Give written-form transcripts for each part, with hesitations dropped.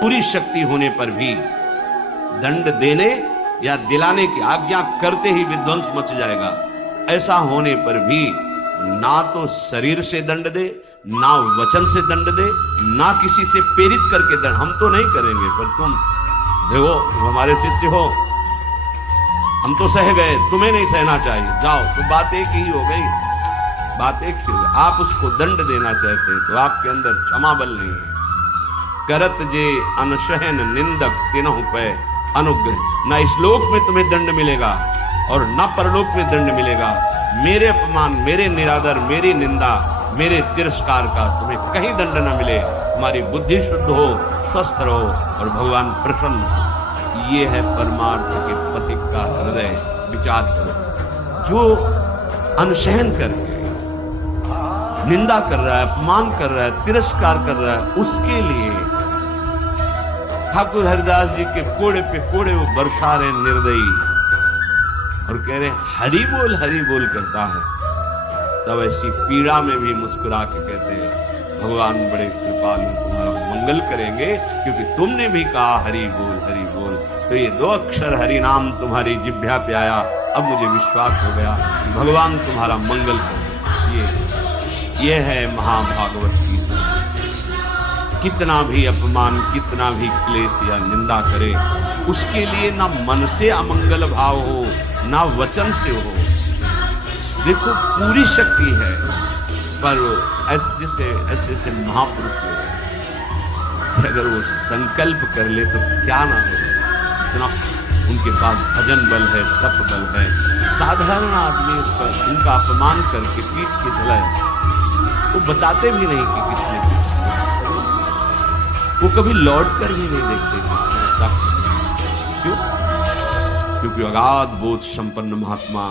पूरी शक्ति होने पर भी दंड देने या दिलाने की आज्ञा करते ही विध्वंस मच जाएगा। ऐसा होने पर भी ना तो शरीर से दंड दे, ना वचन से दंड दे, ना किसी से प्रेरित करके दंड। हम तो नहीं करेंगे, पर तुम देखो, तुम हमारे शिष्य हो, हम तो सह गए, तुम्हें नहीं सहना चाहिए, जाओ। तो बात एक ही हो गई, बात एक ही हो गई। आप उसको दंड देना चाहते हैं तो आपके अंदर क्षमा बल नहीं है। करत जे अनशहन निंदक तिनहु पे अनुग्रह। ना इस लोक में तुम्हें दंड मिलेगा और ना परलोक में दंड मिलेगा। मेरे अपमान, मेरे निरादर, मेरी निंदा, मेरे तिरस्कार का तुम्हें कहीं दंड न मिले। तुम्हारी बुद्धि शुद्ध हो, स्वस्थ रहो और भगवान प्रसन्न हो। ये है परमार्थ के पथिक का हृदय। विचार करो, जो अनशहन करके निंदा कर रहा है, अपमान कर रहा है, तिरस्कार कर रहा है, उसके लिए ठाकुर हरिदास जी के कोड़े पे कोड़े वो बरसा रहे निर्दयी और कह रहे हरि बोल कहता है। तब ऐसी पीड़ा में भी मुस्कुरा के कहते हैं भगवान बड़े कृपालु, तुम्हारा मंगल करेंगे, क्योंकि तुमने भी कहा हरि बोल हरि बोल। तो ये 2 अक्षर हरि नाम तुम्हारी जिह्वा पे आया। अब मुझे विश्वास हो गया भगवान तुम्हारा मंगल करेंगे। ये है महाभागवत की सत्य। कितना भी अपमान, कितना भी क्लेश या निंदा करे, उसके लिए ना मन से अमंगल भाव हो, ना वचन से हो। देखो पूरी शक्ति है, पर ऐसे ऐसे महापुरुष अगर वो संकल्प कर ले तो क्या ना हो। इतना उनके पास भजन बल है, तप बल है। साधारण आदमी उसका उनका अपमान करके पीठ के चलाए, वो बताते भी नहीं कि किसने पीठ, वो कभी लौट कर भी नहीं देखते किसने ऐसा। क्यों? क्योंकि अगाध बोध संपन्न महात्मा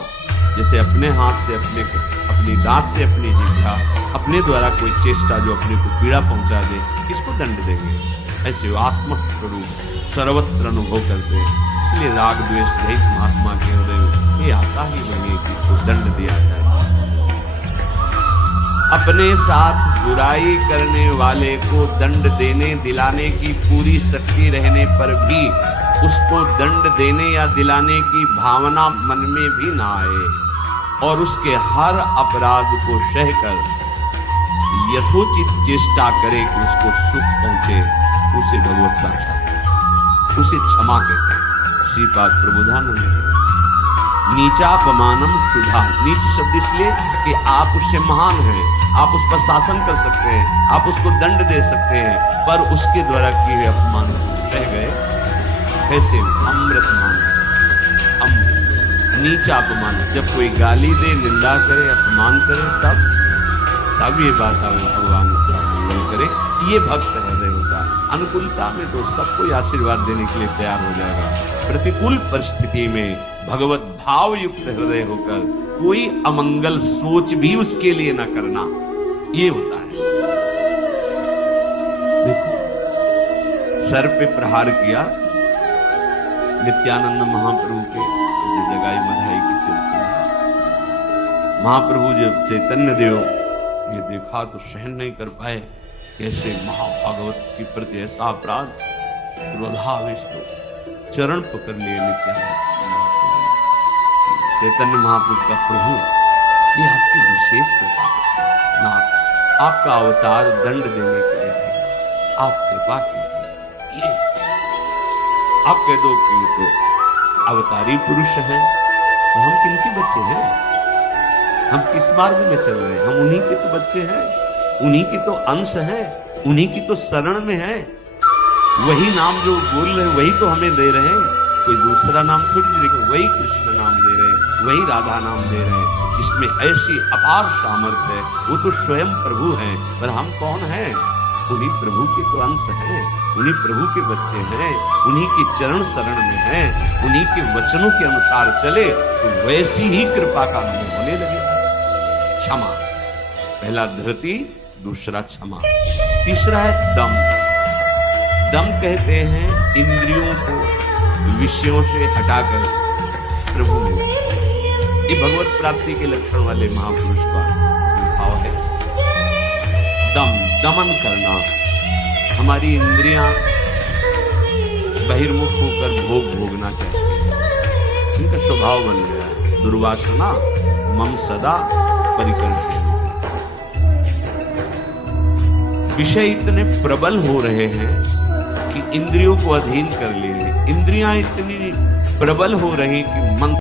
जैसे अपने हाथ से अपनी दांत से अपनी जिह्वा, अपने द्वारा कोई चेष्टा जो अपने को पीड़ा पहुंचा दे, किसको दंड देंगे? ऐसे आत्मस्वरूप सर्वत्र अनुभव करते। इसलिए राग द्वेष रहित महात्मा के हृदय ये आता ही नहीं कि इसको दंड दिया जाए। अपने साथ बुराई करने वाले को दंड देने दिलाने की पूरी शक्ति रहने पर भी उसको दंड देने या दिलाने की भावना मन में भी ना आए और उसके हर अपराध को सहकर यथोचित चेष्टा करे कि उसको सुख पहुंचे, उसे भगवत साक्षात्कार, उसे क्षमा कहते हैं। श्रीपाद प्रबोधानंद नीचापमानम सुधा। नीच शब्द इसलिए कि आप उससे महान हैं, आप उस पर शासन कर सकते हैं, आप उसको दंड दे सकते हैं, पर उसके द्वारा किए हुए अपमान रह गए। कैसे? अमृत मान, अमृत। नीचा अपमान, जब कोई गाली दे, निंदा करे, अपमान करे, तब ये बात आवे भगवान इसका मंगल करे। ये भक्त हृदय होता है। अनुकूलता में तो सबको आशीर्वाद देने के लिए तैयार हो जाएगा। प्रतिकूल परिस्थिति में भगवत भाव युक्त हृदय होकर कोई अमंगल सोच भी उसके लिए न करना, ये होता है। देखो, सर पे प्रहार किया नित्यानंद महाप्रभु के, जो जगाई मधाई की चलती है। महाप्रभु जब चैतन्य देव ये देखा तो सहन नहीं कर पाए, कैसे महाभागवत के प्रति ऐसा अपराध, क्रोधावेश को चरण पकड़ लिए नित्यानंद। चैतन्य महापुरुष का प्रभु, ये आपकी विशेष कृपा है ना, आपका अवतार दंड देने के लिए है, आप कृपा कीजिए। आप कह दो कि तो अवतारी पुरुष हैं, तो हम किनके बच्चे हैं? हम किस मार्ग में चल रहे हैं? हम उन्हीं के तो बच्चे हैं, उन्हीं की तो अंश हैं, उन्हीं की तो शरण में है। वही नाम जो बोल रहे हैं वही तो हमें दे रहे हैं, कोई दूसरा नाम थोड़ी दे रहे। वही कृष्ण नाम दे रहे हैं, वही राधा नाम दे रहे हैं, जिसमें ऐसी अपार सामर्थ्य है। वो तो स्वयं प्रभु हैं, पर हम कौन हैं? उन्हीं प्रभु के तो अंश हैं, उन्हीं प्रभु के बच्चे हैं, उन्हीं के चरण शरण में हैं, उन्हीं के वचनों के अनुसार चले तो वैसी ही कृपा का अनुभव होने लगे। क्षमा, पहला धृति, दूसरा क्षमा, तीसरा है दम। दम कहते हैं इंद्रियों को विषयों से हटाकर प्रभु में लगना। ये भगवत प्राप्ति के लक्षण वाले महापुरुष का भाव है। दम, दमन करना। हमारी इंद्रियां बहिर्मुख होकर भोग भोगना चाहते हैं। इनका स्वभाव बन गया है। दुर्वासना मम सदा परिकर्षे। विषय इतने प्रबल हो रहे हैं कि इंद्रियों को अधीन कर लिए हैं। इंद्रियां इतनी प्रबल हो रही कि मन